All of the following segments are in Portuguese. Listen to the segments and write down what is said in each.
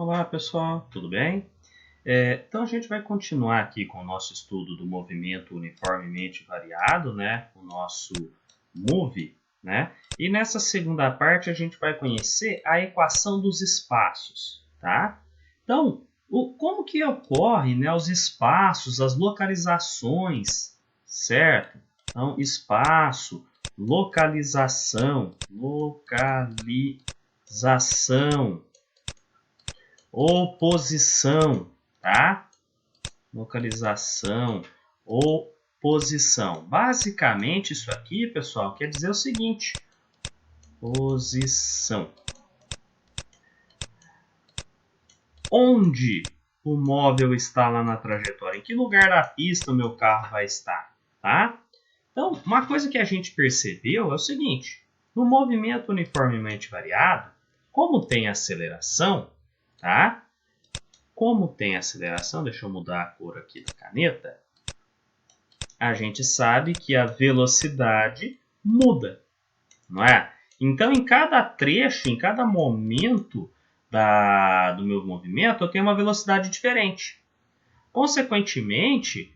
Olá pessoal, tudo bem? Então a gente vai continuar aqui com o nosso estudo do movimento uniformemente variado, né? O nosso MOVE, né? E nessa segunda parte a gente vai conhecer a equação dos espaços, tá? Então, como que ocorre, né, os espaços, as localizações, certo? Então, espaço, localização, oposição, tá? Localização, oposição. Basicamente, isso aqui, pessoal, quer dizer o seguinte: posição. Onde o móvel está lá na trajetória? Em que lugar da pista o meu carro vai estar, tá? Então, uma coisa que a gente percebeu é o seguinte: no movimento uniformemente variado, como tem aceleração, tá? Como tem aceleração, deixa eu mudar a cor aqui da caneta, a gente sabe que a velocidade muda, não é? Então, em cada trecho, em cada momento do meu movimento, eu tenho uma velocidade diferente. Consequentemente,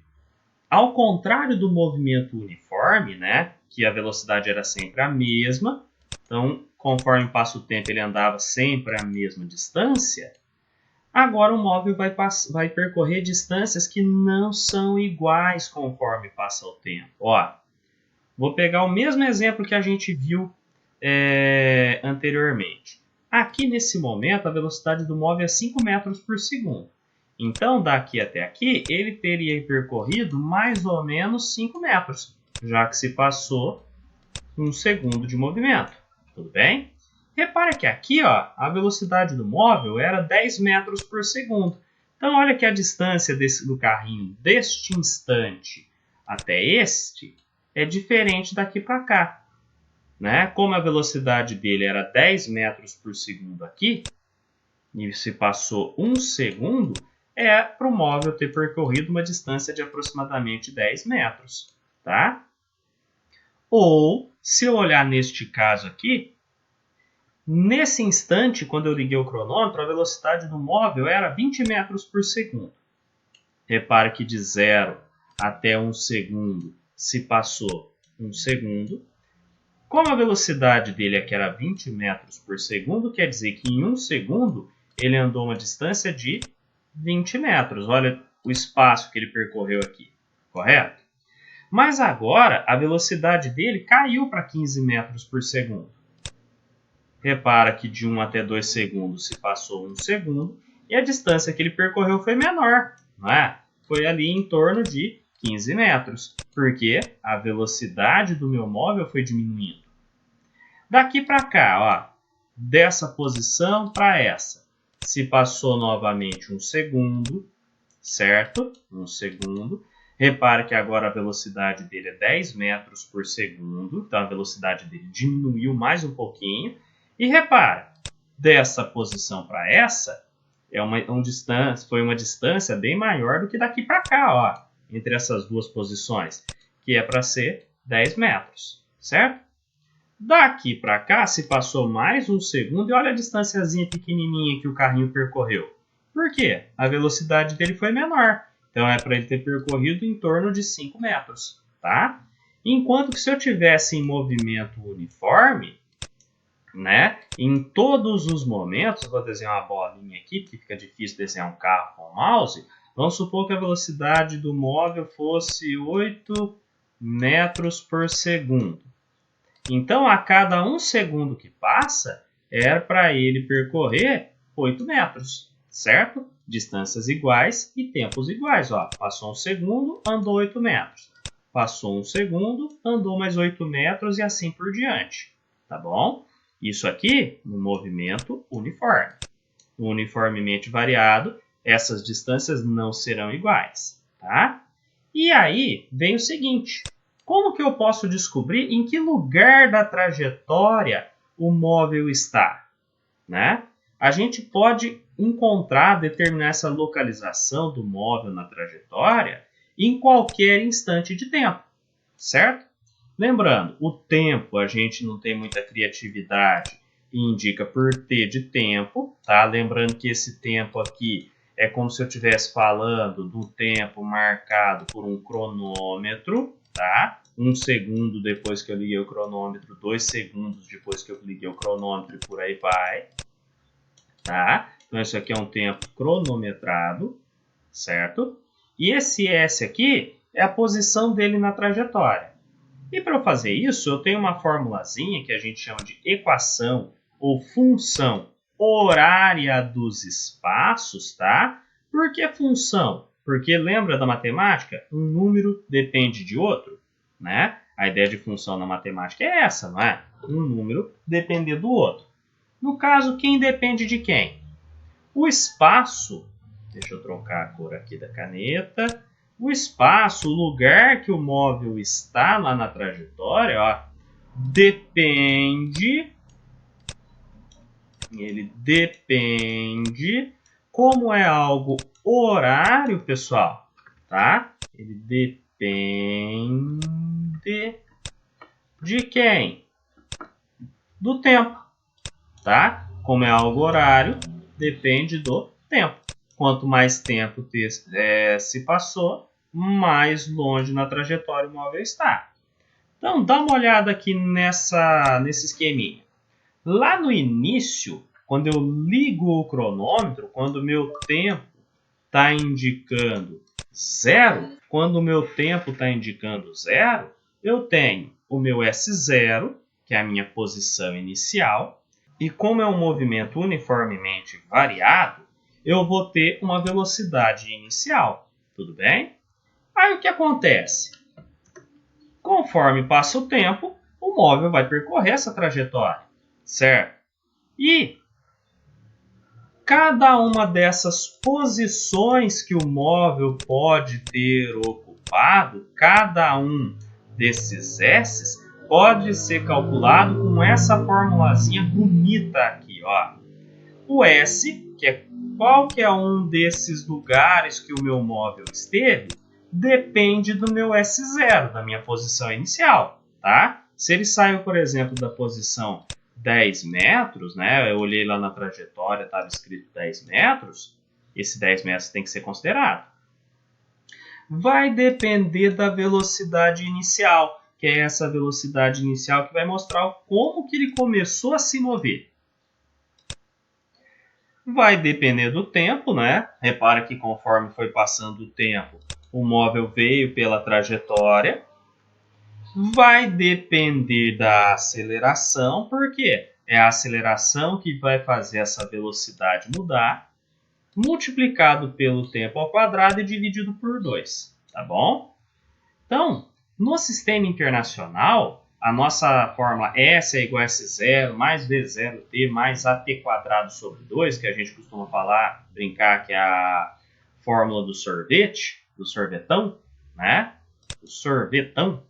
ao contrário do movimento uniforme, né, que a velocidade era sempre a mesma, então, conforme passa o tempo, ele andava sempre a mesma distância. Agora o móvel vai percorrer distâncias que não são iguais conforme passa o tempo. Ó, vou pegar o mesmo exemplo que a gente viu anteriormente. Aqui nesse momento a velocidade do móvel é 5 metros por segundo. Então daqui até aqui ele teria percorrido mais ou menos 5 metros, já que se passou 1 segundo de movimento. Tudo bem? Repara que aqui, ó, a velocidade do móvel era 10 metros por segundo. Então, olha que a distância do carrinho deste instante até este é diferente daqui para cá, né? Como a velocidade dele era 10 metros por segundo aqui, e se passou 1 segundo, é para o móvel ter percorrido uma distância de aproximadamente 10 metros, tá? Ou, se eu olhar neste caso aqui, nesse instante, quando eu liguei o cronômetro, a velocidade do móvel era 20 metros por segundo. Repare que de 0 até 1 segundo se passou 1 segundo. Como a velocidade dele aqui era 20 metros por segundo, quer dizer que em 1 segundo ele andou uma distância de 20 metros. Olha o espaço que ele percorreu aqui, correto? Mas agora a velocidade dele caiu para 15 metros por segundo. Repara que de 1 até 2 segundos se passou 1 segundo e a distância que ele percorreu foi menor, não é? Foi ali em torno de 15 metros, porque a velocidade do meu móvel foi diminuindo. Daqui para cá, ó, dessa posição para essa, se passou novamente 1 segundo, certo? 1 segundo. Repare que agora a velocidade dele é 10 metros por segundo, então a velocidade dele diminuiu mais um pouquinho. E repara, dessa posição para essa, foi uma distância bem maior do que daqui para cá, ó, entre essas duas posições, que é para ser 10 metros, certo? Daqui para cá se passou mais 1 segundo e olha a distânciazinha pequenininha que o carrinho percorreu. Por quê? A velocidade dele foi menor, então é para ele ter percorrido em torno de 5 metros, tá? Enquanto que se eu tivesse em movimento uniforme, né? Em todos os momentos, vou desenhar uma bolinha aqui, porque fica difícil desenhar um carro com o mouse. Vamos supor que a velocidade do móvel fosse 8 metros por segundo. Então, a cada 1 segundo que passa, é para ele percorrer 8 metros, certo? Distâncias iguais e tempos iguais. Ó, passou 1 segundo, andou 8 metros. Passou 1 segundo, andou mais 8 metros e assim por diante. Tá bom? Isso aqui no movimento uniforme. Uniformemente variado, essas distâncias não serão iguais, tá? E aí vem o seguinte: como que eu posso descobrir em que lugar da trajetória o móvel está, né? A gente pode determinar essa localização do móvel na trajetória em qualquer instante de tempo, certo? Lembrando, o tempo a gente não tem muita criatividade e indica por T de tempo, tá? Lembrando que esse tempo aqui é como se eu estivesse falando do tempo marcado por um cronômetro, tá? 1 segundo depois que eu liguei o cronômetro, 2 segundos depois que eu liguei o cronômetro e por aí vai, tá? Então, isso aqui é um tempo cronometrado, certo? E esse S aqui é a posição dele na trajetória. E para eu fazer isso, eu tenho uma formulazinha que a gente chama de equação ou função horária dos espaços, tá? Por que função? Porque lembra da matemática? Um número depende de outro, né? A ideia de função na matemática é essa, não é? Um número depender do outro. No caso, quem depende de quem? O espaço, deixa eu trocar a cor aqui da caneta. O espaço, o lugar que o móvel está lá na trajetória, ó, ele depende, como é algo horário, pessoal, tá? Ele depende de quem? Do tempo, tá? Como é algo horário, depende do tempo. Quanto mais tempo se passou, mais longe na trajetória o móvel está. Então, dá uma olhada aqui nesse esqueminha. Lá no início, quando eu ligo o cronômetro, quando o meu tempo está indicando 0, eu tenho o meu S0, que é a minha posição inicial, e como é um movimento uniformemente variado, eu vou ter uma velocidade inicial, tudo bem? Aí o que acontece? Conforme passa o tempo, o móvel vai percorrer essa trajetória, certo? E cada uma dessas posições que o móvel pode ter ocupado, cada um desses S's, pode ser calculado com essa formulazinha bonita aqui, ó. O S, que é qualquer um desses lugares que o meu móvel esteve, depende do meu S0, da minha posição inicial, tá? Se ele saiu, por exemplo, da posição 10 metros, né? Eu olhei lá na trajetória, estava escrito 10 metros, esse 10 metros tem que ser considerado. Vai depender da velocidade inicial, que é essa velocidade inicial que vai mostrar como que ele começou a se mover. Vai depender do tempo, né? Repara que conforme foi passando o tempo, o móvel veio pela trajetória. Vai depender da aceleração, porque é a aceleração que vai fazer essa velocidade mudar, multiplicado pelo tempo ao quadrado e dividido por 2, tá bom? Então, no sistema internacional, a nossa fórmula S é igual a S0 mais V0T mais AT quadrado sobre 2, que a gente costuma falar, brincar que é a fórmula do sorvete, do sorvetão, né? Do sorvetão.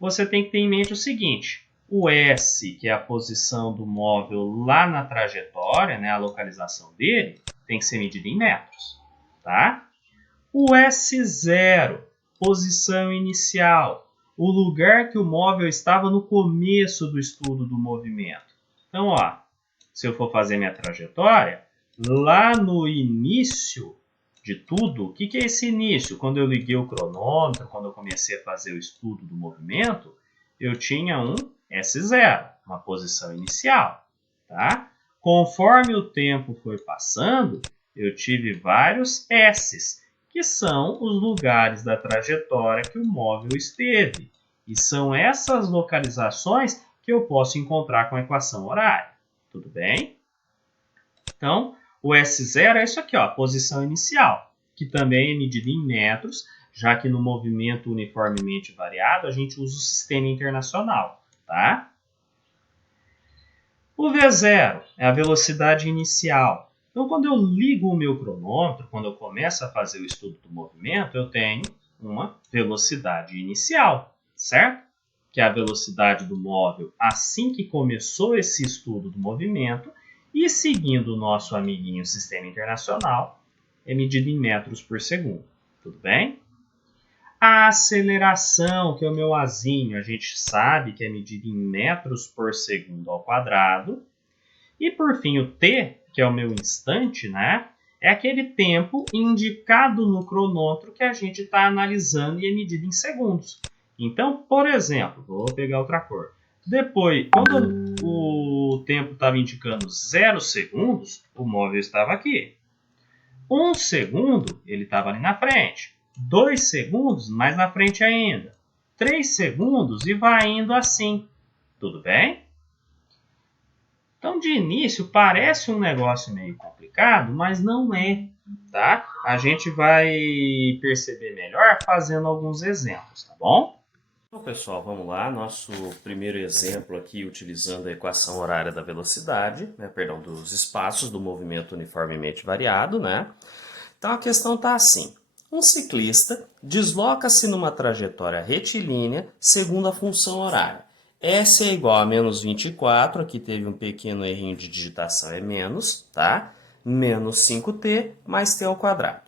Você tem que ter em mente o seguinte, o S, que é a posição do móvel lá na trajetória, né, a localização dele, tem que ser medido em metros, tá? O S0, posição inicial, o lugar que o móvel estava no começo do estudo do movimento. Então, ó, se eu for fazer minha trajetória, lá no início de tudo, o que é esse início? Quando eu liguei o cronômetro, quando eu comecei a fazer o estudo do movimento, eu tinha um S0, uma posição inicial, tá? Conforme o tempo foi passando, eu tive vários S's, que são os lugares da trajetória que o móvel esteve. E são essas localizações que eu posso encontrar com a equação horária. Tudo bem? Então, o S0 é isso aqui, ó, a posição inicial, que também é medida em metros, já que no movimento uniformemente variado a gente usa o sistema internacional, tá? O V0 é a velocidade inicial. Então, quando eu ligo o meu cronômetro, quando eu começo a fazer o estudo do movimento, eu tenho uma velocidade inicial, certo? Que é a velocidade do móvel assim que começou esse estudo do movimento, e seguindo o nosso amiguinho sistema internacional, é medido em metros por segundo. Tudo bem? A aceleração, que é o meu Azinho, a gente sabe que é medida em metros por segundo ao quadrado. E por fim o t, que é o meu instante, né? É aquele tempo indicado no cronômetro que a gente está analisando e é medido em segundos. Então, por exemplo, vou pegar outra cor. Depois, quando o tempo estava indicando 0 segundos, o móvel estava aqui. 1 segundo, ele estava ali na frente. 2 segundos, mais na frente ainda. 3 segundos e vai indo assim. Tudo bem? Então, de início, parece um negócio meio complicado, mas não é, tá? A gente vai perceber melhor fazendo alguns exemplos, tá bom? Então, pessoal, vamos lá. Nosso primeiro exemplo aqui, utilizando a equação horária da velocidade, perdão, dos espaços do movimento uniformemente variado, né? Então, a questão está assim. Um ciclista desloca-se numa trajetória retilínea segundo a função horária. S é igual a menos 24, aqui teve um pequeno errinho de digitação, é menos, tá? Menos 5t mais t ao quadrado.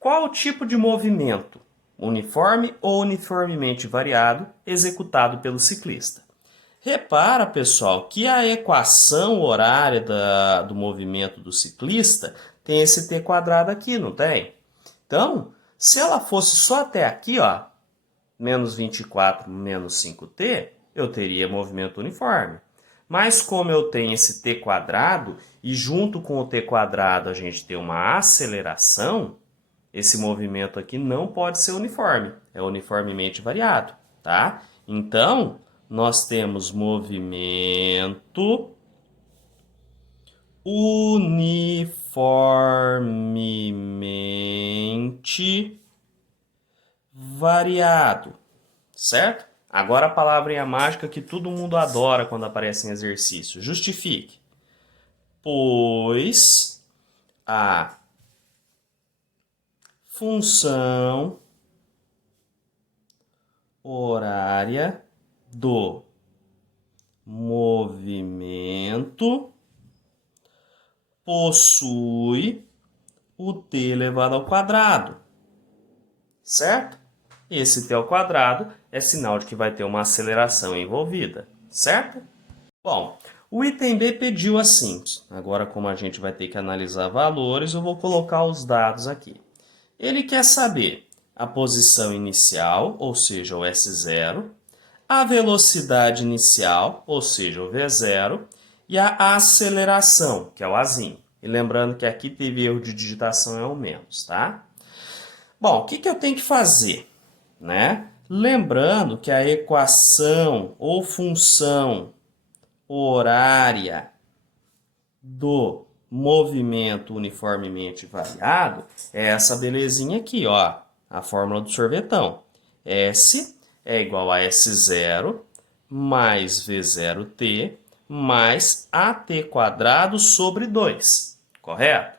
Qual o tipo de movimento, uniforme ou uniformemente variado, executado pelo ciclista? Repara, pessoal, que a equação horária do movimento do ciclista tem esse t quadrado aqui, não tem? Então, se ela fosse só até aqui, ó, menos 24 menos 5t, eu teria movimento uniforme. Mas como eu tenho esse t quadrado, e junto com o t quadrado a gente tem uma aceleração, esse movimento aqui não pode ser uniforme, é uniformemente variado, tá? Então, nós temos movimento uniformemente variado, certo? Agora a palavrinha mágica que todo mundo adora quando aparece em exercício. Justifique. Pois a função horária do movimento possui o t elevado ao quadrado, certo? Esse t ao quadrado é sinal de que vai ter uma aceleração envolvida, certo? Bom, o item B pediu assim. Agora, como a gente vai ter que analisar valores, eu vou colocar os dados aqui. Ele quer saber a posição inicial, ou seja, o S0, a velocidade inicial, ou seja, o V0, e a aceleração, que é o Azinho. E lembrando que aqui teve erro de digitação, é o menos, tá? Bom, o que eu tenho que fazer, né? Lembrando que a equação ou função horária do movimento uniformemente variado é essa belezinha aqui, ó, a fórmula do sorvetão. S é igual a S0 mais V0t mais AT quadrado sobre 2, correto?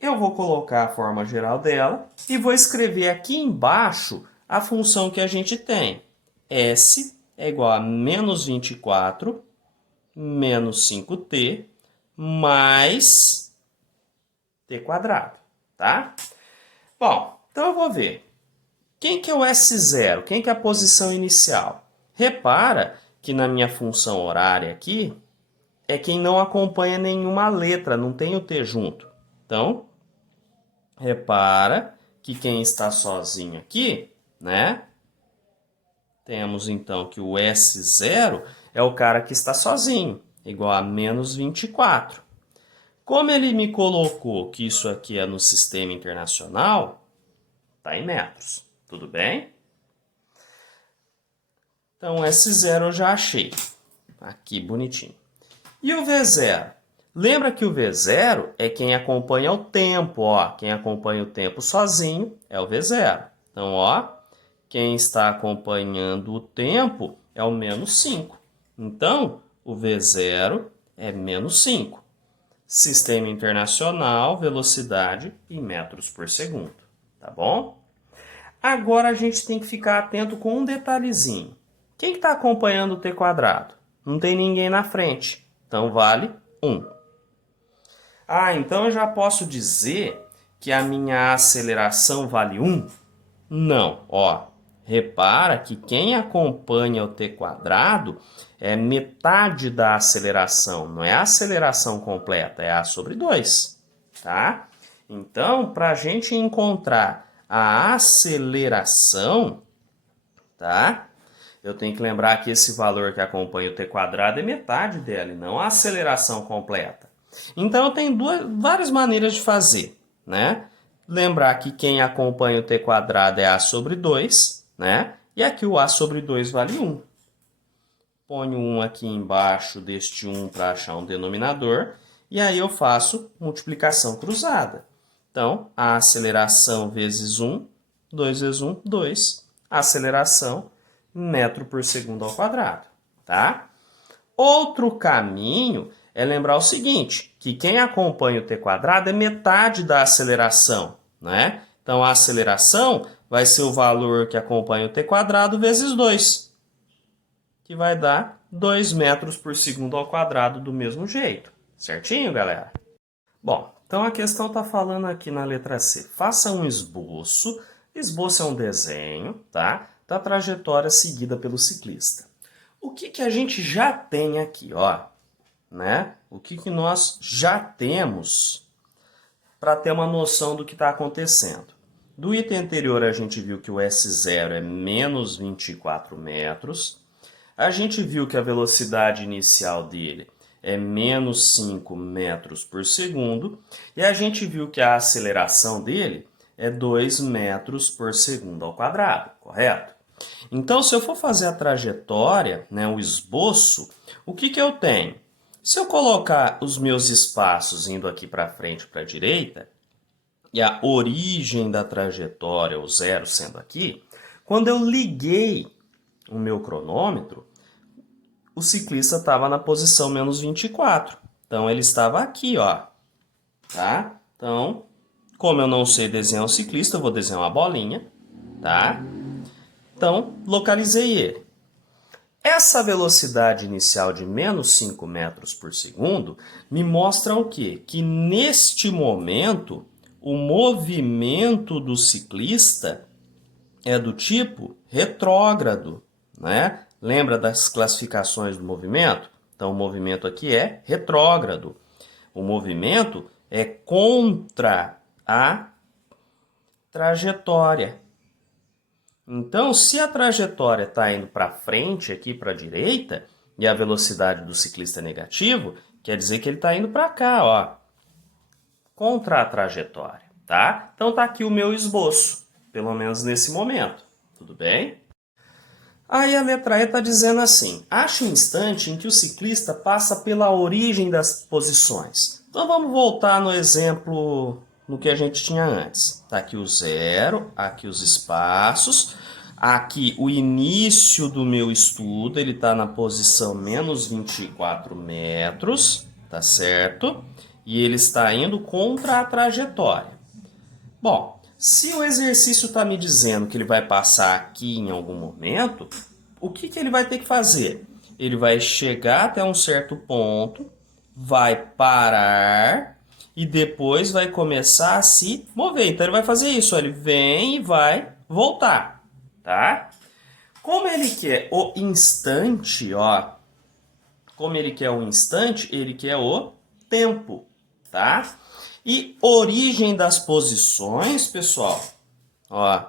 Eu vou colocar a forma geral dela e vou escrever aqui embaixo a função que a gente tem. S é igual a menos 24 menos 5t mais t quadrado, tá? Bom, então eu vou ver. Quem que é o S0? Quem que é a posição inicial? Repara que na minha função horária aqui, é quem não acompanha nenhuma letra, não tem o t junto. Então, repara que quem está sozinho aqui, né? Temos então que o S0 é o cara que está sozinho, igual a menos 24. Como ele me colocou que isso aqui é no sistema internacional, está em metros, tudo bem? Então, S0 eu já achei, aqui bonitinho. E o V0? Lembra que o V0 é quem acompanha o tempo, ó. Quem acompanha o tempo sozinho é o V0. Então, ó, quem está acompanhando o tempo é o menos 5. Então, o V0 é menos 5. Sistema internacional, velocidade em metros por segundo, tá bom? Agora a gente tem que ficar atento com um detalhezinho. Quem está acompanhando o t quadrado? Não tem ninguém na frente, então vale 1. Ah, então eu já posso dizer que a minha aceleração vale 1? Não, ó. repara que quem acompanha o t² é metade da aceleração, não é a aceleração completa, é a sobre 2, tá? Então, para a gente encontrar a aceleração, tá? Eu tenho que lembrar que esse valor que acompanha o t² é metade dela, e não a aceleração completa. Então, eu tenho várias maneiras de fazer, né? Lembrar que quem acompanha o t² é a sobre 2, né? E aqui o a sobre 2 vale 1. Ponho 1 aqui embaixo deste 1 para achar um denominador. E aí eu faço multiplicação cruzada. Então, a aceleração vezes 1, 2 vezes 1, 2. A aceleração, metro por segundo ao quadrado, tá? Outro caminho é lembrar o seguinte, que quem acompanha o t² é metade da aceleração, né? Então, a aceleração vai ser o valor que acompanha o t² vezes 2, que vai dar 2 metros por segundo ao quadrado do mesmo jeito. Certinho, galera? Bom, então a questão está falando aqui na letra C. Faça um esboço. Esboço é um desenho, tá? Da trajetória seguida pelo ciclista. O que a gente já tem aqui, ó? Né? O que nós já temos para ter uma noção do que está acontecendo? Do item anterior, a gente viu que o S0 é menos 24 metros. A gente viu que a velocidade inicial dele é menos 5 metros por segundo. E a gente viu que a aceleração dele é 2 metros por segundo ao quadrado, correto? Então, se eu for fazer a trajetória, né, o esboço, o que eu tenho? Se eu colocar os meus espaços indo aqui para frente e para a direita, e a origem da trajetória, o zero sendo aqui, quando eu liguei o meu cronômetro, o ciclista estava na posição menos 24. Então, ele estava aqui, ó. Tá? Então, como eu não sei desenhar um ciclista, eu vou desenhar uma bolinha, tá? Então, localizei ele. Essa velocidade inicial de menos 5 metros por segundo me mostra o quê? Que neste momento, o movimento do ciclista é do tipo retrógrado, né? Lembra das classificações do movimento? Então, o movimento aqui é retrógrado. O movimento é contra a trajetória. Então, se a trajetória está indo para frente, aqui para a direita, e a velocidade do ciclista é negativo, quer dizer que ele está indo para cá, ó, contra a trajetória, tá? Então, está aqui o meu esboço, pelo menos nesse momento, tudo bem? Aí a letra E está dizendo assim, ache o instante em que o ciclista passa pela origem das posições. Então, vamos voltar no exemplo no que a gente tinha antes. Está aqui o zero, aqui os espaços, aqui o início do meu estudo, ele está na posição menos 24 metros, tá certo? E ele está indo contra a trajetória. Bom, se o exercício está me dizendo que ele vai passar aqui em algum momento, o que ele vai ter que fazer? Ele vai chegar até um certo ponto, vai parar e depois vai começar a se mover. Então, ele vai fazer isso, ele vem e vai voltar, tá? Como ele quer o instante, ó, como ele quer o instante, ele quer o tempo, tá? E origem das posições, pessoal, ó,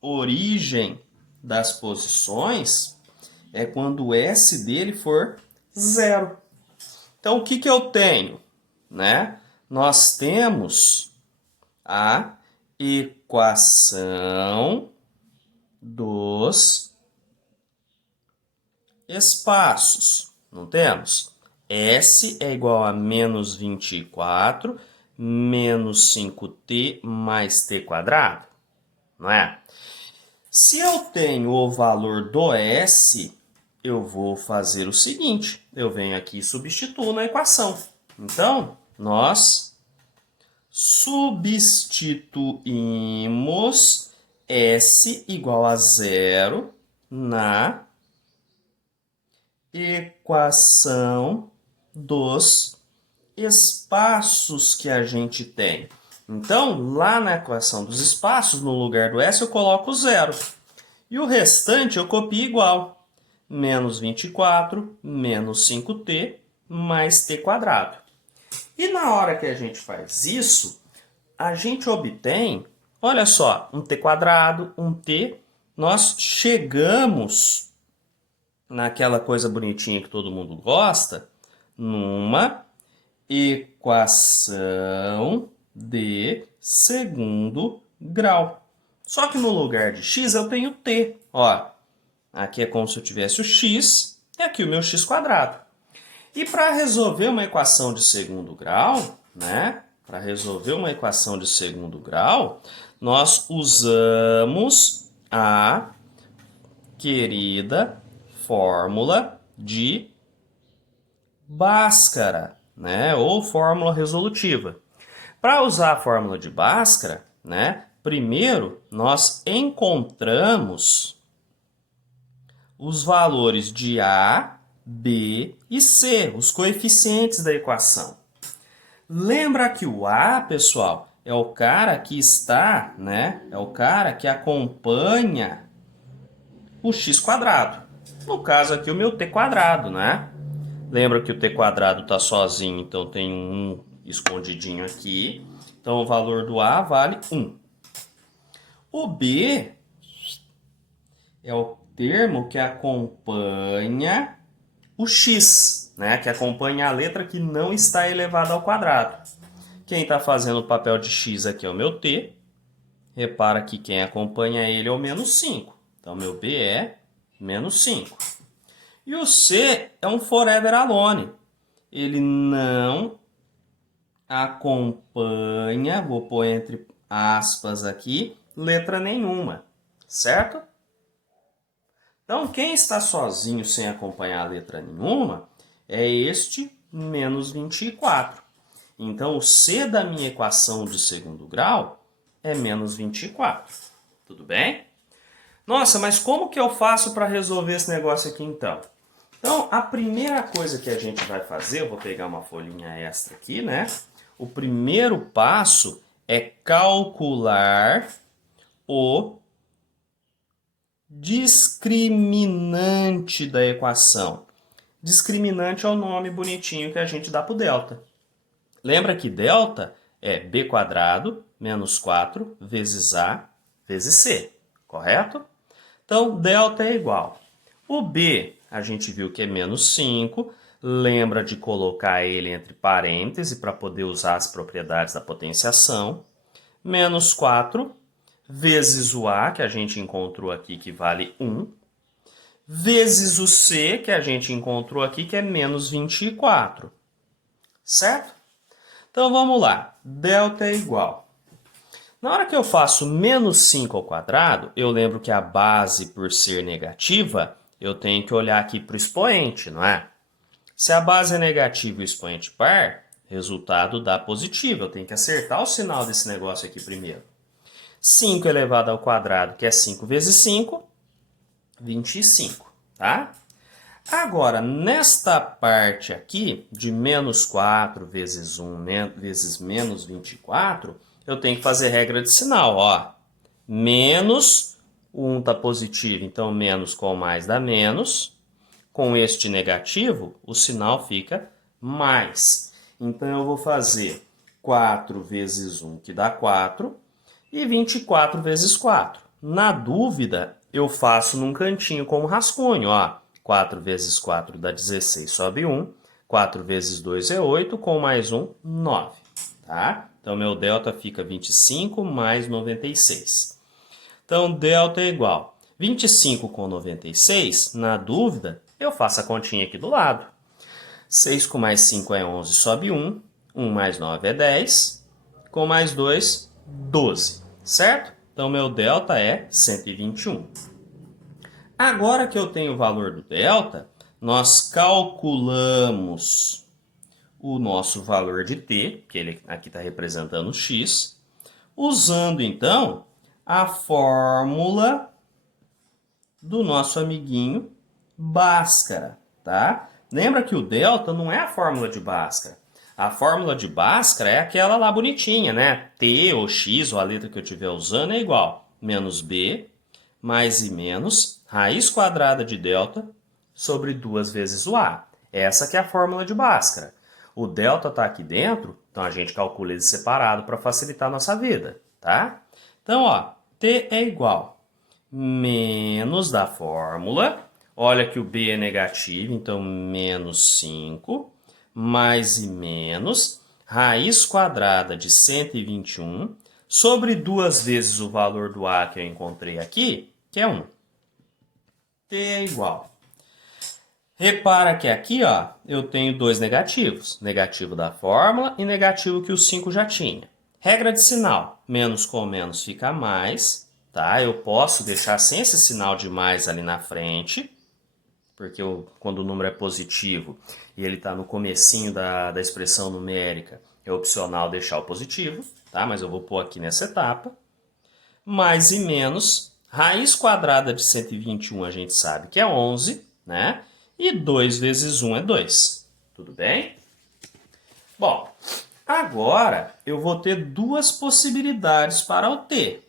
origem das posições é quando o S dele for zero. Então, o que eu tenho? Né? Nós temos a equação dos espaços, não temos? S é igual a menos 24 menos 5t mais t², não é? Se eu tenho o valor do S, eu vou fazer o seguinte, eu venho aqui e substituo na equação. Então, nós substituímos S igual a zero na equação dos espaços que a gente tem. Então, lá na equação dos espaços, no lugar do S, eu coloco 0. E o restante eu copio igual. Menos 24 menos 5t mais t quadrado. E na hora que a gente faz isso, a gente obtém, olha só, um t quadrado, um t. Nós chegamos naquela coisa bonitinha que todo mundo gosta, numa equação de segundo grau. Só que no lugar de x eu tenho t. Ó, aqui é como se eu tivesse o x e aqui o meu x quadrado. E para resolver uma equação de segundo grau, né? Para resolver uma equação de segundo grau, nós usamos a querida fórmula de Bhaskara, né? Ou fórmula resolutiva. Para usar a fórmula de Bhaskara, né? Primeiro nós encontramos os valores de A, B e C, os coeficientes da equação. Lembra que o A, pessoal, é o cara que está, né? É o cara que acompanha o x quadrado. No caso aqui, o meu t quadrado, né? Lembra que o t quadrado está sozinho, então tem um escondidinho aqui. Então, o valor do A vale 1. O B é o termo que acompanha o x, né? Que acompanha a letra que não está elevada ao quadrado. Quem está fazendo o papel de x aqui é o meu t. Repara que quem acompanha ele é o menos 5. Então, meu B é menos 5. E o C é um forever alone. Ele não acompanha, vou pôr entre aspas aqui, letra nenhuma, certo? Então, quem está sozinho sem acompanhar a letra nenhuma é este menos 24. Então, o C da minha equação de segundo grau é menos 24. Tudo bem? Nossa, mas como que eu faço para resolver esse negócio aqui então? Então, a primeira coisa que a gente vai fazer, eu vou pegar uma folhinha extra aqui, né? O primeiro passo é calcular o discriminante da equação. Discriminante é o nome bonitinho que a gente dá para o delta. Lembra que delta é b quadrado menos 4 vezes a vezes c, correto? Então, delta é igual. O b, a gente viu que é menos 5. Lembra de colocar ele entre parênteses para poder usar as propriedades da potenciação. Menos 4 vezes o a, que a gente encontrou aqui, que vale 1. Vezes o c, que a gente encontrou aqui, que é menos 24. Certo? Então, vamos lá. Delta é igual. Na hora que eu faço menos 5 ao quadrado, eu lembro que a base, por ser negativa, eu tenho que olhar aqui para o expoente, não é? Se a base é negativa e o expoente par, resultado dá positivo. Eu tenho que acertar o sinal desse negócio aqui primeiro. 5 elevado ao quadrado, que é 5 vezes 5, 25, tá? Agora, nesta parte aqui, de menos 4 vezes 1 vezes menos 24, eu tenho que fazer regra de sinal, ó. Menos, 1 está positivo, então menos com mais dá menos. Com este negativo, o sinal fica mais. Então, eu vou fazer 4 vezes 1, que dá 4, e 24 vezes 4. Na dúvida, eu faço num cantinho como rascunho, ó. 4 vezes 4 dá 16, sobe 1. 4 vezes 2 é 8, com mais 1, 9. Tá? Então, meu delta fica 25 mais 96. Então, delta é igual 25 com 96. Na dúvida, eu faço a continha aqui do lado. 6 com mais 5 é 11, sobe 1. 1 mais 9 é 10. Com mais 2, 12. Certo? Então, meu delta é 121. Agora que eu tenho o valor do delta, nós calculamos o nosso valor de t, que ele aqui está representando x, usando, então, a fórmula do nosso amiguinho Bhaskara, tá? Lembra que o delta não é a fórmula de Bhaskara. A fórmula de Bhaskara é aquela lá bonitinha, né? T ou X, ou a letra que eu estiver usando, é igual menos B mais I menos raiz quadrada de delta sobre 2 vezes o A. Essa que é a fórmula de Bhaskara. O delta está aqui dentro, então a gente calcula ele separado para facilitar a nossa vida, tá? Então, ó, T é igual menos da fórmula. Olha que o B é negativo, então menos 5, mais I menos raiz quadrada de 121 sobre 2 vezes o valor do A que eu encontrei aqui, que é 1. T é igual. Repara que aqui, ó, eu tenho dois negativos. Negativo da fórmula e negativo que o 5 já tinha. Regra de sinal. Menos com menos fica mais. Tá? Eu posso deixar sem esse sinal de mais ali na frente. Porque quando o número é positivo e ele está no comecinho da expressão numérica, é opcional deixar o positivo. Tá? Mas eu vou pôr aqui nessa etapa. Mais e menos. Raiz quadrada de 121 a gente sabe que é 11, né? E 2 vezes 1 é 2. Tudo bem? Bom, agora eu vou ter duas possibilidades para o T.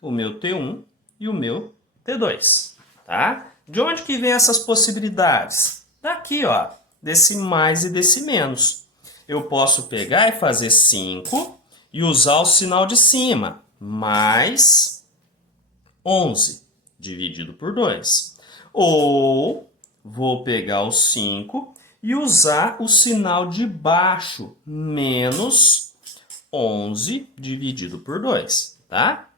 O meu T1 e o meu T2. Tá? De onde que vem essas possibilidades? Daqui, ó. Desse mais e desse menos. Eu posso pegar e fazer 5 e usar o sinal de cima. Mais 11 dividido por 2. Ou vou pegar o 5 e usar o sinal de baixo, menos 11 dividido por 2, tá?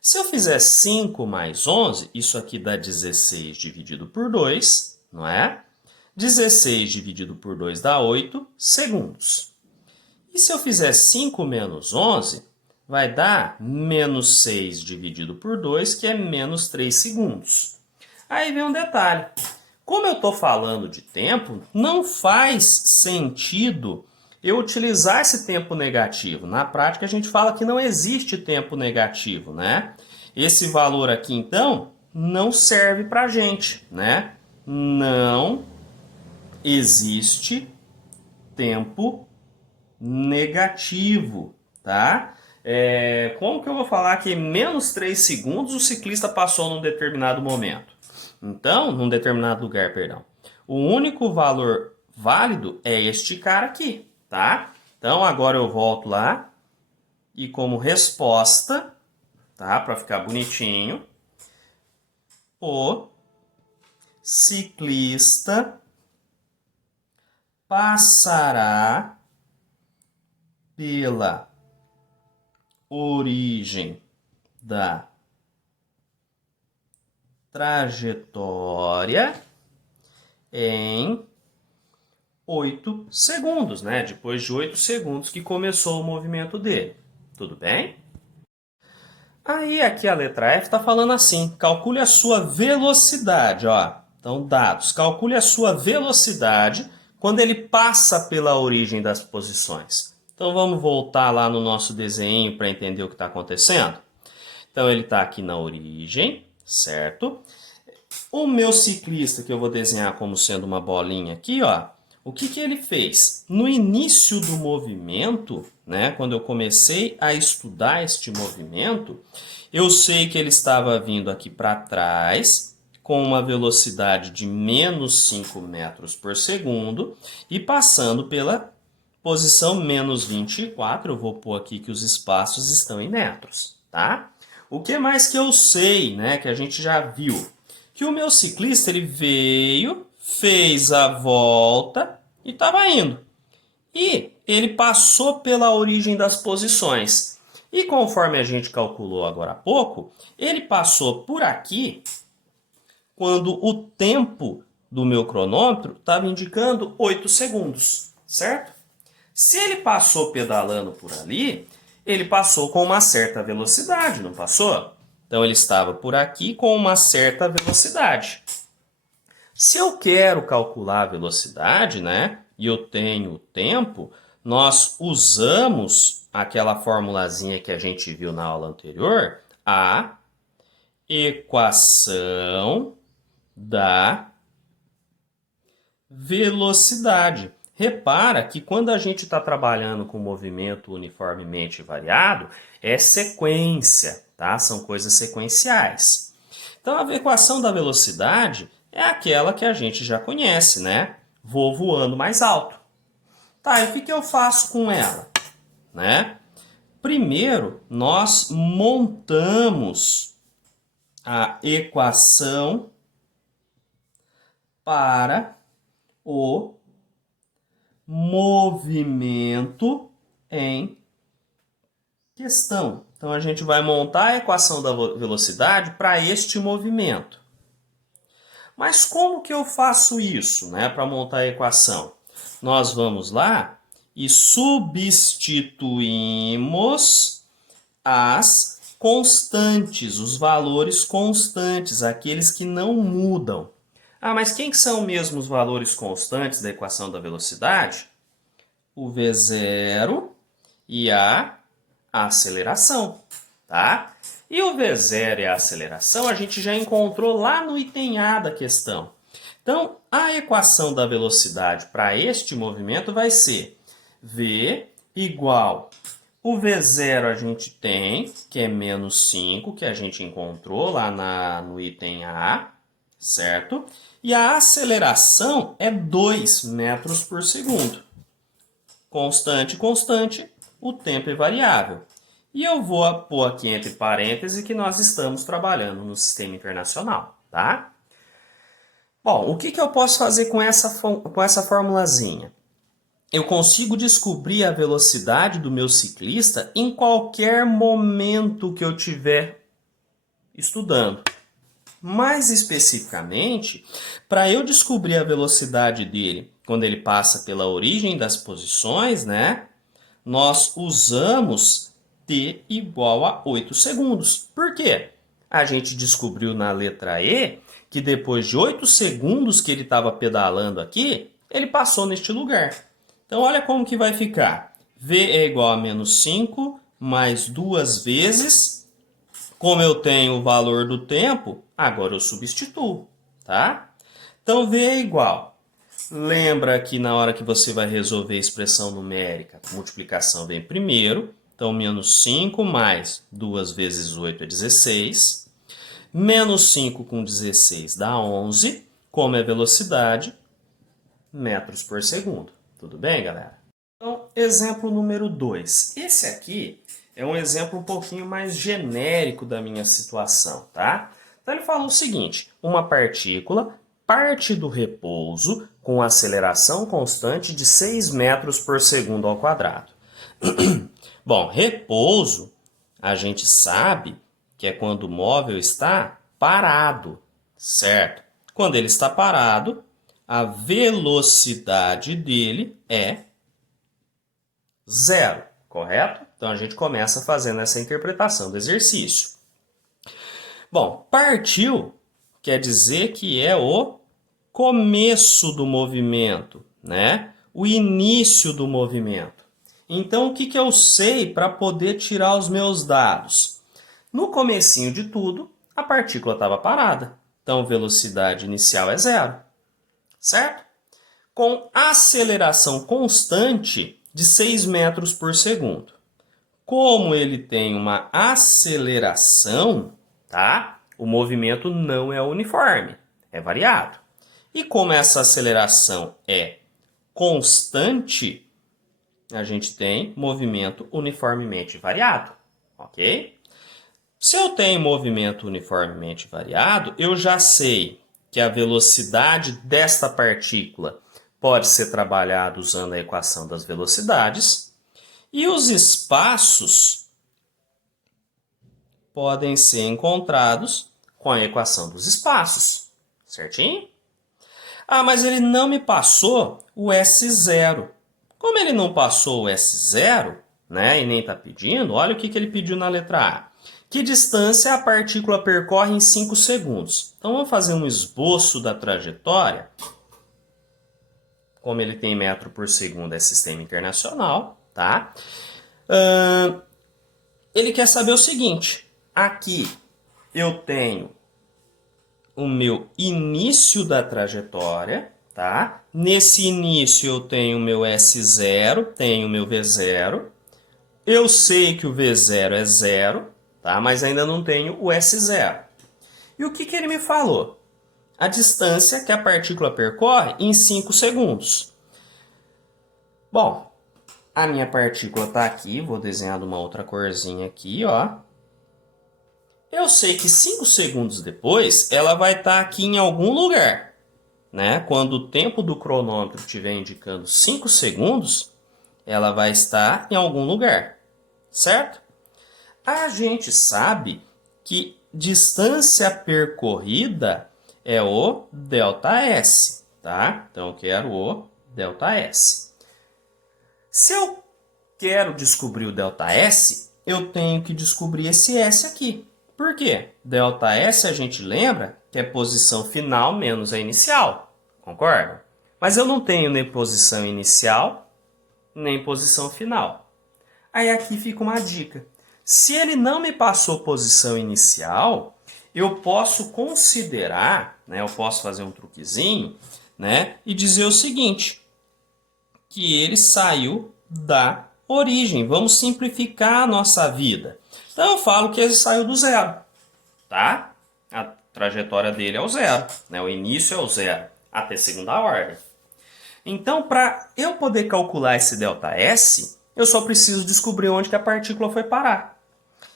Se eu fizer 5 mais 11, isso aqui dá 16 dividido por 2, não é? 16 dividido por 2 dá 8 segundos. E se eu fizer 5 menos 11, vai dar menos 6 dividido por 2, que é menos 3 segundos. Aí vem um detalhe. Como eu estou falando de tempo, não faz sentido eu utilizar esse tempo negativo. Na prática, a gente fala que não existe tempo negativo, né? Esse valor aqui, então, não serve para a gente, né? Não existe tempo negativo, tá? Como que eu vou falar que menos 3 segundos o ciclista passou num determinado momento? Então, num determinado lugar, perdão. O único valor válido é este cara aqui, tá? Então, agora eu volto lá e como resposta, tá? Para ficar bonitinho, o ciclista passará pela origem da trajetória em 8 segundos, né? Depois de 8 segundos que começou o movimento dele. Tudo bem? Aí aqui a letra F está falando assim, calcule a sua velocidade, ó. Então, dados, calcule a sua velocidade quando ele passa pela origem das posições. Então, vamos voltar lá no nosso desenho para entender o que está acontecendo? Então, ele está aqui na origem, certo? O meu ciclista, que eu vou desenhar como sendo uma bolinha aqui, ó, o que ele fez? No início do movimento, né, quando eu comecei a estudar este movimento, eu sei que ele estava vindo aqui para trás, com uma velocidade de menos 5 metros por segundo, e passando pela posição menos 24, eu vou pôr aqui que os espaços estão em metros, tá? O que mais que eu sei, né, que a gente já viu? Que o meu ciclista ele veio, fez a volta e estava indo. E ele passou pela origem das posições. E conforme a gente calculou agora há pouco, ele passou por aqui quando o tempo do meu cronômetro estava indicando 8 segundos, certo? Se ele passou pedalando por ali, ele passou com uma certa velocidade, não passou? Então, ele estava por aqui com uma certa velocidade. Se eu quero calcular a velocidade, né, e eu tenho o tempo, nós usamos aquela formulazinha que a gente viu na aula anterior, a equação da velocidade. Repara que quando a gente está trabalhando com movimento uniformemente variado, é sequência, tá? São coisas sequenciais. Então, a equação da velocidade é aquela que a gente já conhece, né? Vou voando mais alto. Tá, e o que eu faço com ela? Né? Primeiro, nós montamos a equação para o movimento em questão. Então, a gente vai montar a equação da velocidade para este movimento. Mas como que eu faço isso, né, para montar a equação? Nós vamos lá e substituímos as constantes, os valores constantes, aqueles que não mudam. Ah, mas quem que são mesmo os valores constantes da equação da velocidade? O V0 e a aceleração, tá? E o V0 e a aceleração a gente já encontrou lá no item A da questão. Então, a equação da velocidade para este movimento vai ser V igual... O V0 a gente tem, que é menos 5, que a gente encontrou lá no item A, certo? E a aceleração é 2 metros por segundo. Constante, constante, o tempo é variável. E eu vou pôr aqui entre parênteses que nós estamos trabalhando no sistema internacional, tá? Bom, o que eu posso fazer com essa formulazinha? Eu consigo descobrir a velocidade do meu ciclista em qualquer momento que eu estiver estudando. Mais especificamente, para eu descobrir a velocidade dele quando ele passa pela origem das posições, né, nós usamos t igual a 8 segundos. Por quê? A gente descobriu na letra E que depois de 8 segundos que ele estava pedalando aqui, ele passou neste lugar. Então, olha como que vai ficar. V é igual a menos 5 mais 2 vezes. Como eu tenho o valor do tempo, agora eu substituo, tá? Então, V é igual. Lembra que na hora que você vai resolver a expressão numérica, a multiplicação vem primeiro. Então, menos 5 mais 2 vezes 8 é 16. Menos 5 com 16 dá 11. Como é velocidade? Metros por segundo. Tudo bem, galera? Então, exemplo número 2. Esse aqui é um exemplo um pouquinho mais genérico da minha situação, tá? Então, ele fala o seguinte: uma partícula parte do repouso com aceleração constante de 6 metros por segundo ao quadrado. Bom, repouso, a gente sabe que é quando o móvel está parado, certo? Quando ele está parado, a velocidade dele é 0, correto? Então, a gente começa fazendo essa interpretação do exercício. Bom, partiu quer dizer que é o começo do movimento, né? O início do movimento. Então, o que eu sei para poder tirar os meus dados? No comecinho de tudo, a partícula estava parada. Então, velocidade inicial é 0. Certo? Com aceleração constante de 6 metros por segundo. Como ele tem uma aceleração, tá? O movimento não é uniforme, é variado. E como essa aceleração é constante, a gente tem movimento uniformemente variado, ok? Se eu tenho movimento uniformemente variado, eu já sei que a velocidade desta partícula pode ser trabalhada usando a equação das velocidades e os espaços podem ser encontrados com a equação dos espaços, certinho? Ah, mas ele não me passou o S0. Como ele não passou o S0, né, e nem está pedindo, olha o que ele pediu na letra A. Que distância a partícula percorre em 5 segundos? Então, vamos fazer um esboço da trajetória. Como ele tem metro por segundo, é sistema internacional, tá? Ele quer saber o seguinte. Aqui eu tenho o meu início da trajetória, tá? Nesse início eu tenho meu S0, tenho meu V0. Eu sei que o V0 é 0, tá? Mas ainda não tenho o S0. E o que ele me falou? A distância que a partícula percorre em 5 segundos. Bom, a minha partícula está aqui, vou desenhar de uma outra corzinha aqui, ó. Eu sei que 5 segundos depois ela vai estar aqui em algum lugar, né? Quando o tempo do cronômetro estiver indicando 5 segundos, ela vai estar em algum lugar, certo? A gente sabe que distância percorrida é o ΔS, tá? Então eu quero o ΔS. Se eu quero descobrir o ΔS, eu tenho que descobrir esse S aqui. Por quê? ΔS a gente lembra que é posição final menos a inicial, concorda? Mas eu não tenho nem posição inicial, nem posição final. Aí aqui fica uma dica. Se ele não me passou posição inicial, eu posso considerar, né, eu posso fazer um truquezinho, né, e dizer o seguinte, que ele saiu da origem. Vamos simplificar a nossa vida. Então eu falo que ele saiu do zero, tá? A trajetória dele é o zero, né? O início é o zero, até segunda ordem. Então, para eu poder calcular esse ΔS, eu só preciso descobrir onde que a partícula foi parar.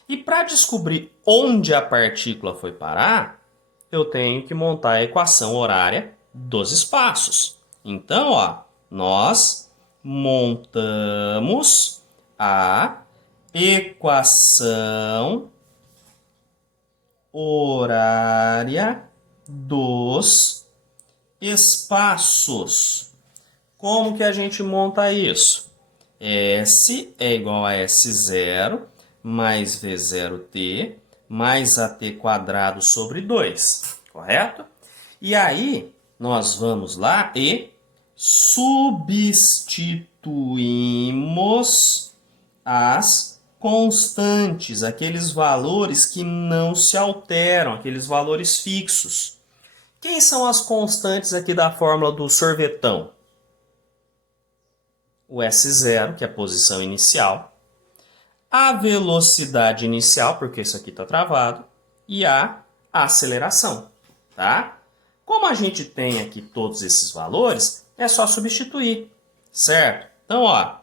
E para descobrir onde a partícula foi parar, eu tenho que montar a equação horária dos espaços. Então, ó, nós montamos a equação horária dos espaços. Como que a gente monta isso? S é igual a S0 mais V0t mais AT quadrado sobre 2, correto? E aí, nós vamos lá e substituímos as constantes, aqueles valores que não se alteram, aqueles valores fixos. Quem são as constantes aqui da fórmula do sorvetão? O S0, que é a posição inicial, a velocidade inicial, porque isso aqui está travado, e a aceleração, tá? Como a gente tem aqui todos esses valores, é só substituir, certo? Então, ó,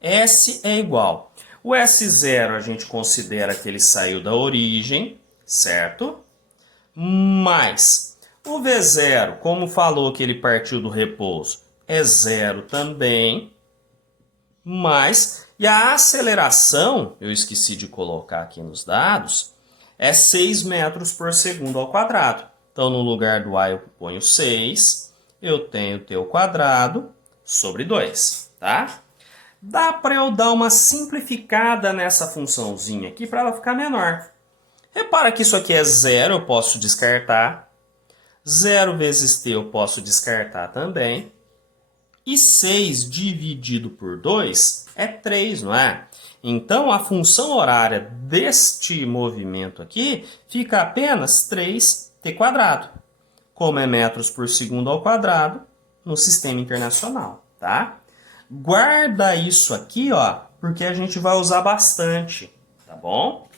S é igual. O S0 a gente considera que ele saiu da origem, certo? Mais o V0, como falou que ele partiu do repouso, é 0 também. Mais, e a aceleração, eu esqueci de colocar aqui nos dados, é 6 metros por segundo ao quadrado. Então, no lugar do A eu ponho 6, eu tenho T ao quadrado sobre 2, tá? Dá para eu dar uma simplificada nessa funçãozinha aqui para ela ficar menor. Repara que isso aqui é 0, eu posso descartar. 0 vezes T eu posso descartar também. E 6 dividido por 2 é 3, não é? Então, a função horária deste movimento aqui fica apenas 3t², como é metros por segundo ao quadrado no sistema internacional, tá? Guarda isso aqui, ó, porque a gente vai usar bastante, tá bom?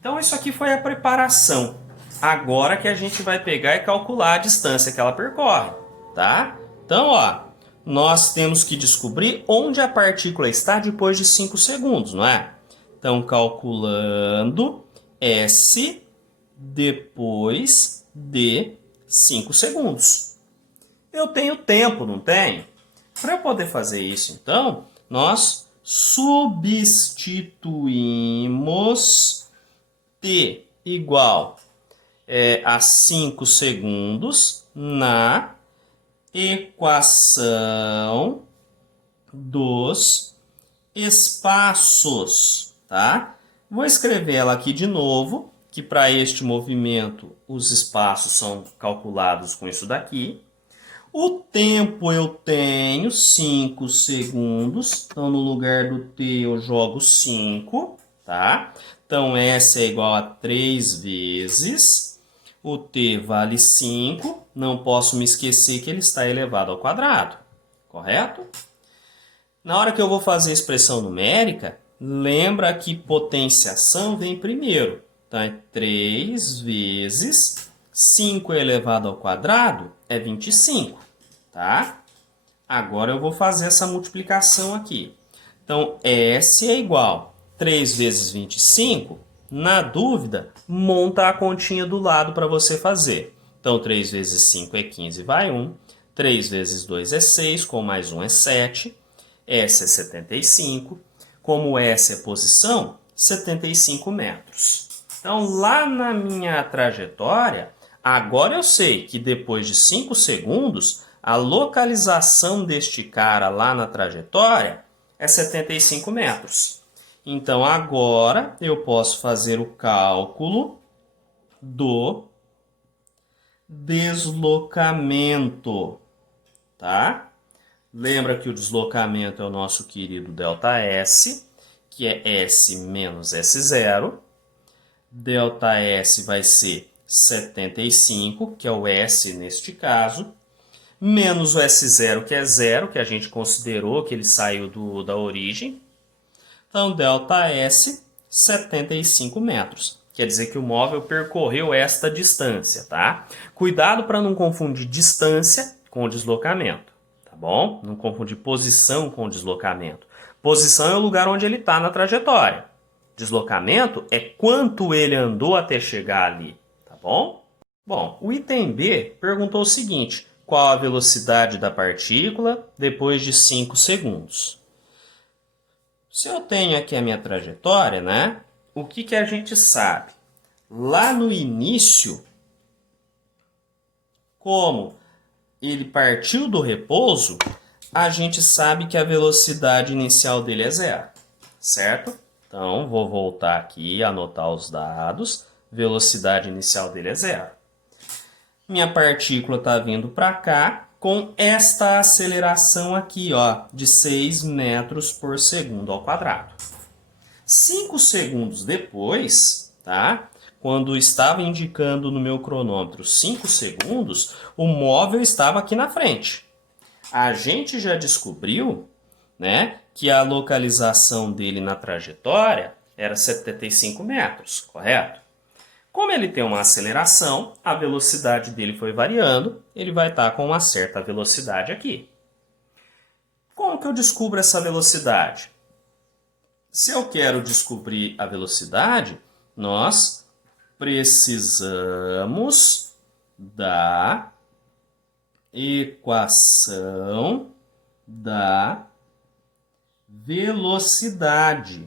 Então, isso aqui foi a preparação. Agora que a gente vai pegar e calcular a distância que ela percorre, tá? Então, ó, nós temos que descobrir onde a partícula está depois de 5 segundos, não é? Então, calculando S depois de 5 segundos. Eu tenho tempo, não tenho? Para eu poder fazer isso, então, nós substituímos T igual a 5 segundos na equação dos espaços, tá? Vou escrever ela aqui de novo, que para este movimento os espaços são calculados com isso daqui. O tempo eu tenho 5 segundos, então no lugar do T eu jogo 5, tá? Então S é igual a 3 vezes O t vale 5, não posso me esquecer que ele está elevado ao quadrado, correto? Na hora que eu vou fazer a expressão numérica, lembra que potenciação vem primeiro. Então, é 3 vezes 5 elevado ao quadrado é 25, tá? Agora eu vou fazer essa multiplicação aqui. Então, S é igual a 3 vezes 25. Na dúvida, monta a continha do lado para você fazer. Então, 3 vezes 5 é 15, vai 1. 3 vezes 2 é 6, com mais 1 é 7. S é 75. Como S é posição, 75 metros. Então, lá na minha trajetória, agora eu sei que depois de 5 segundos, a localização deste cara lá na trajetória é 75 metros. Então, agora eu posso fazer o cálculo do deslocamento, tá? Lembra que o deslocamento é o nosso querido ΔS, que é S menos S0. ΔS vai ser 75, que é o S neste caso, menos o S0, que é 0, que a gente considerou que ele saiu da origem. Então, ΔS, 75 metros. Quer dizer que o móvel percorreu esta distância, tá? Cuidado para não confundir distância com deslocamento, tá bom? Não confundir posição com deslocamento. Posição é o lugar onde ele está na trajetória. Deslocamento é quanto ele andou até chegar ali, tá bom? Bom, o item B perguntou o seguinte: qual a velocidade da partícula depois de 5 segundos? Se eu tenho aqui a minha trajetória, né? O que a gente sabe? Lá no início, como ele partiu do repouso, a gente sabe que a velocidade inicial dele é 0, certo? Então, vou voltar aqui e anotar os dados. Velocidade inicial dele é 0. Minha partícula está vindo para cá com esta aceleração aqui, ó, de 6 metros por segundo ao quadrado. 5 segundos depois, tá? Quando estava indicando no meu cronômetro 5 segundos, o móvel estava aqui na frente. A gente já descobriu, né, que a localização dele na trajetória era 75 metros, correto? Como ele tem uma aceleração, a velocidade dele foi variando, ele vai estar com uma certa velocidade aqui. Como que eu descubro essa velocidade? Se eu quero descobrir a velocidade, nós precisamos da equação da velocidade,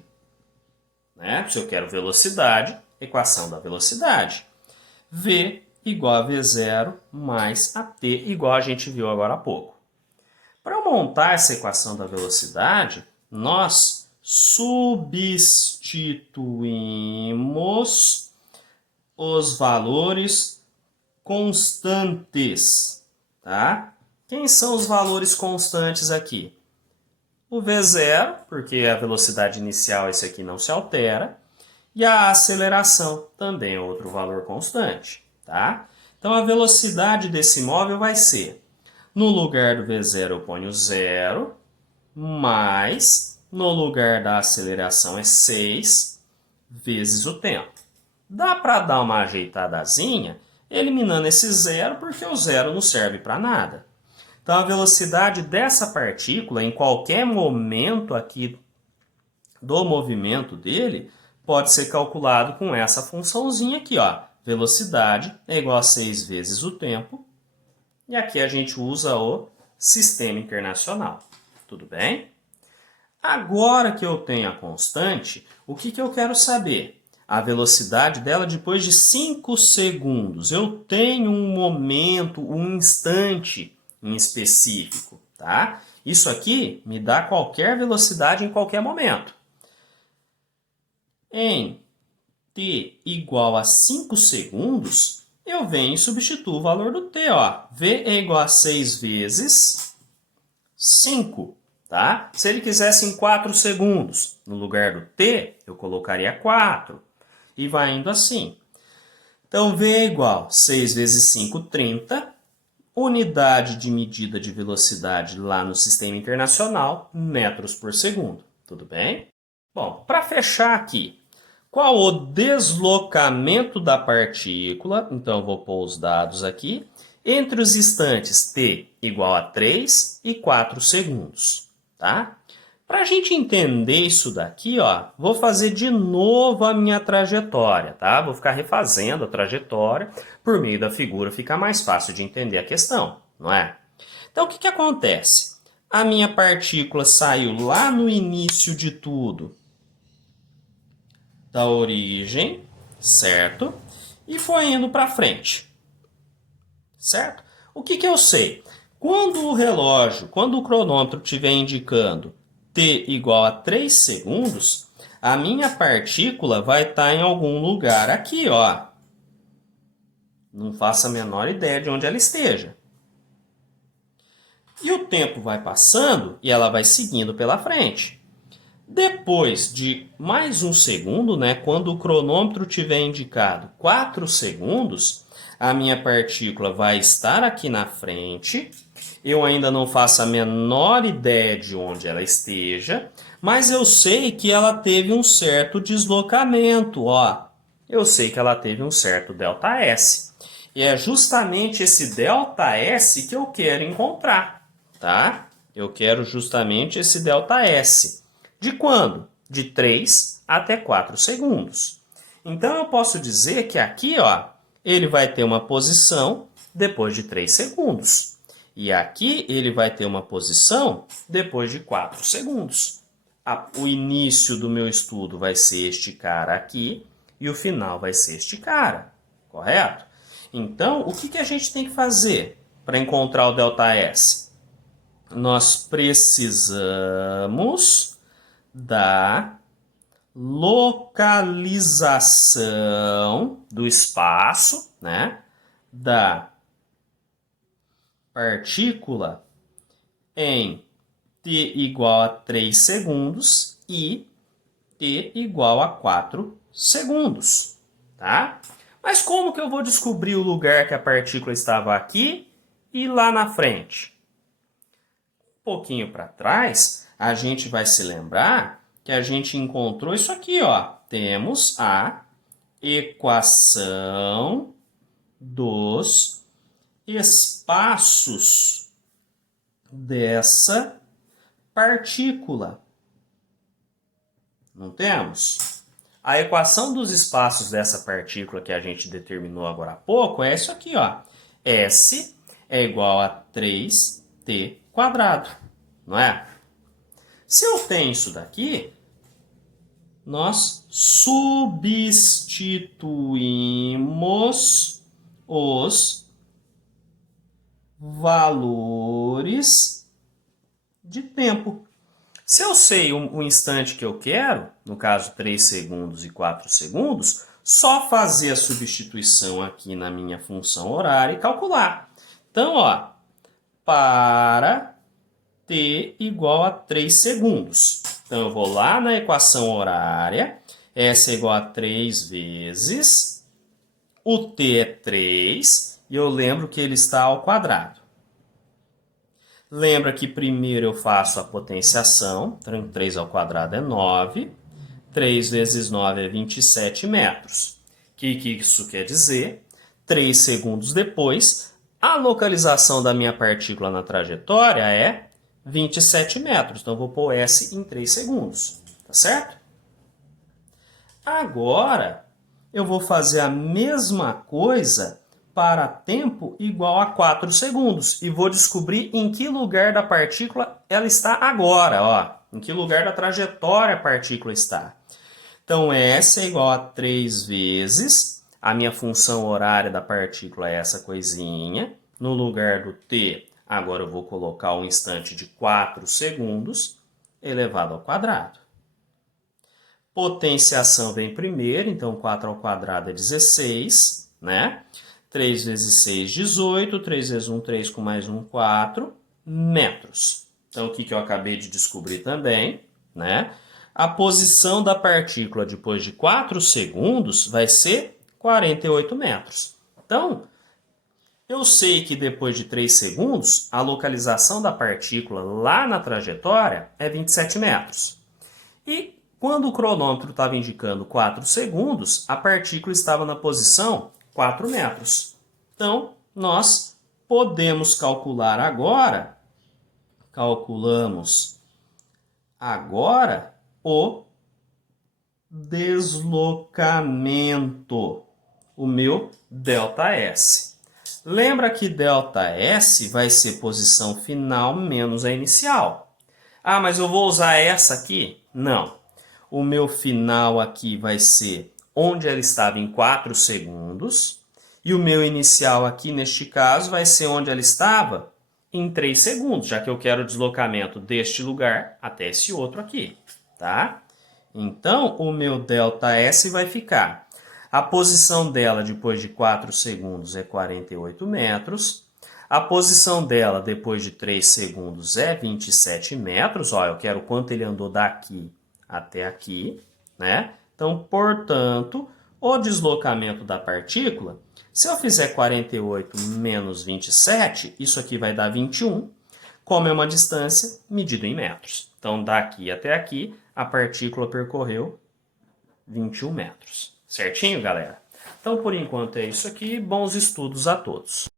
né? Se eu quero velocidade, equação da velocidade. V igual a V0 mais AT, igual a gente viu agora há pouco. Para eu montar essa equação da velocidade, nós substituímos os valores constantes, tá? Quem são os valores constantes aqui? O V0, porque a velocidade inicial, esse aqui não se altera, e a aceleração também é outro valor constante, tá? Então, a velocidade desse móvel vai ser, no lugar do V0 eu ponho 0, mais, no lugar da aceleração é 6, vezes o tempo. Dá para dar uma ajeitadazinha, eliminando esse 0, porque o 0 não serve para nada. Então, a velocidade dessa partícula, em qualquer momento aqui do movimento dele, pode ser calculado com essa funçãozinha aqui, ó. Velocidade é igual a 6 vezes o tempo. E aqui a gente usa o sistema internacional. Tudo bem? Agora que eu tenho a constante, o que eu quero saber? A velocidade dela depois de 5 segundos. Eu tenho um momento, um instante em específico, tá? Isso aqui me dá qualquer velocidade em qualquer momento. Em t igual a 5 segundos, eu venho e substituo o valor do t, ó. V é igual a 6 vezes 5, tá? Se ele quisesse em 4 segundos, no lugar do t, eu colocaria 4. E vai indo assim. Então, V é igual a 6 vezes 5, 30. Unidade de medida de velocidade lá no Sistema Internacional, metros por segundo. Tudo bem? Bom, para fechar aqui, qual o deslocamento da partícula? Então, eu vou pôr os dados aqui. Entre os instantes t igual a 3 e 4 segundos. Tá? Para a gente entender isso daqui, ó, vou fazer de novo a minha trajetória, tá? Vou ficar refazendo a trajetória, por meio da figura fica mais fácil de entender a questão, não é? Então, o que acontece? A minha partícula saiu lá no início de tudo, da origem, certo? E foi indo para frente, certo? O que eu sei? Quando o cronômetro estiver indicando t igual a 3 segundos, a minha partícula vai estar em algum lugar aqui, ó. Não faço a menor ideia de onde ela esteja. E o tempo vai passando e ela vai seguindo pela frente. Depois de mais um segundo, né, quando o cronômetro tiver indicado 4 segundos, a minha partícula vai estar aqui na frente. Eu ainda não faço a menor ideia de onde ela esteja, mas eu sei que ela teve um certo deslocamento, ó. Eu sei que ela teve um certo ΔS. E é justamente esse ΔS que eu quero encontrar, tá? Eu quero justamente esse ΔS. De quando? De 3 até 4 segundos. Então, eu posso dizer que aqui, ó, ele vai ter uma posição depois de 3 segundos. E aqui ele vai ter uma posição depois de 4 segundos. O início do meu estudo vai ser este cara aqui e o final vai ser este cara, correto? Então, o que a gente tem que fazer para encontrar o ΔS? Nós precisamos da localização do espaço, né, da partícula em t igual a 3 segundos e t igual a 4 segundos, tá? Mas como que eu vou descobrir o lugar que a partícula estava aqui e lá na frente? Um pouquinho para trás, a gente vai se lembrar que a gente encontrou isso aqui, ó. Temos a equação dos espaços dessa partícula. Não temos? A equação dos espaços dessa partícula que a gente determinou agora há pouco é isso aqui, ó. S é igual a 3t quadrado, não é? Se eu tenho isso daqui, nós substituímos os valores de tempo. Se eu sei o instante que eu quero, no caso 3 segundos e 4 segundos, só fazer a substituição aqui na minha função horária e calcular. Então, ó, para t igual a 3 segundos. Então, eu vou lá na equação horária, S é igual a 3 vezes, o t é 3, e eu lembro que ele está ao quadrado. Lembra que primeiro eu faço a potenciação, 3 ao quadrado é 9, 3 vezes 9 é 27 metros. O que isso quer dizer? 3 segundos depois, a localização da minha partícula na trajetória é 27 metros. Então, eu vou pôr S em 3 segundos, tá certo? Agora, eu vou fazer a mesma coisa para tempo igual a 4 segundos. E vou descobrir em que lugar da partícula ela está agora, ó. Em que lugar da trajetória a partícula está. Então, S é igual a 3 vezes. A minha função horária da partícula é essa coisinha. No lugar do t, agora eu vou colocar um instante de 4 segundos elevado ao quadrado. Potenciação vem primeiro, então 4 ao quadrado é 16, né? 3 vezes 6, 18. 3 vezes 1, 3 com mais 1, 4 metros. Então, o que eu acabei de descobrir também, né? A posição da partícula depois de 4 segundos vai ser 48 metros. Então, eu sei que depois de 3 segundos, a localização da partícula lá na trajetória é 27 metros. E quando o cronômetro estava indicando 4 segundos, a partícula estava na posição 4 metros. Então, nós podemos calcular agora, calculamos agora o deslocamento, o meu ΔS. Lembra que ΔS vai ser posição final menos a inicial. Ah, mas eu vou usar essa aqui? Não. O meu final aqui vai ser onde ela estava em 4 segundos. E o meu inicial aqui, neste caso, vai ser onde ela estava em 3 segundos, já que eu quero o deslocamento deste lugar até esse outro aqui, tá? Então, o meu ΔS vai ficar. A posição dela depois de 4 segundos é 48 metros. A posição dela depois de 3 segundos é 27 metros. Ó, eu quero quanto ele andou daqui até aqui, né? Então, portanto, o deslocamento da partícula, se eu fizer 48 menos 27, isso aqui vai dar 21, como é uma distância medida em metros. Então, daqui até aqui, a partícula percorreu 21 metros. Certinho, galera? Então, por enquanto é isso aqui. Bons estudos a todos.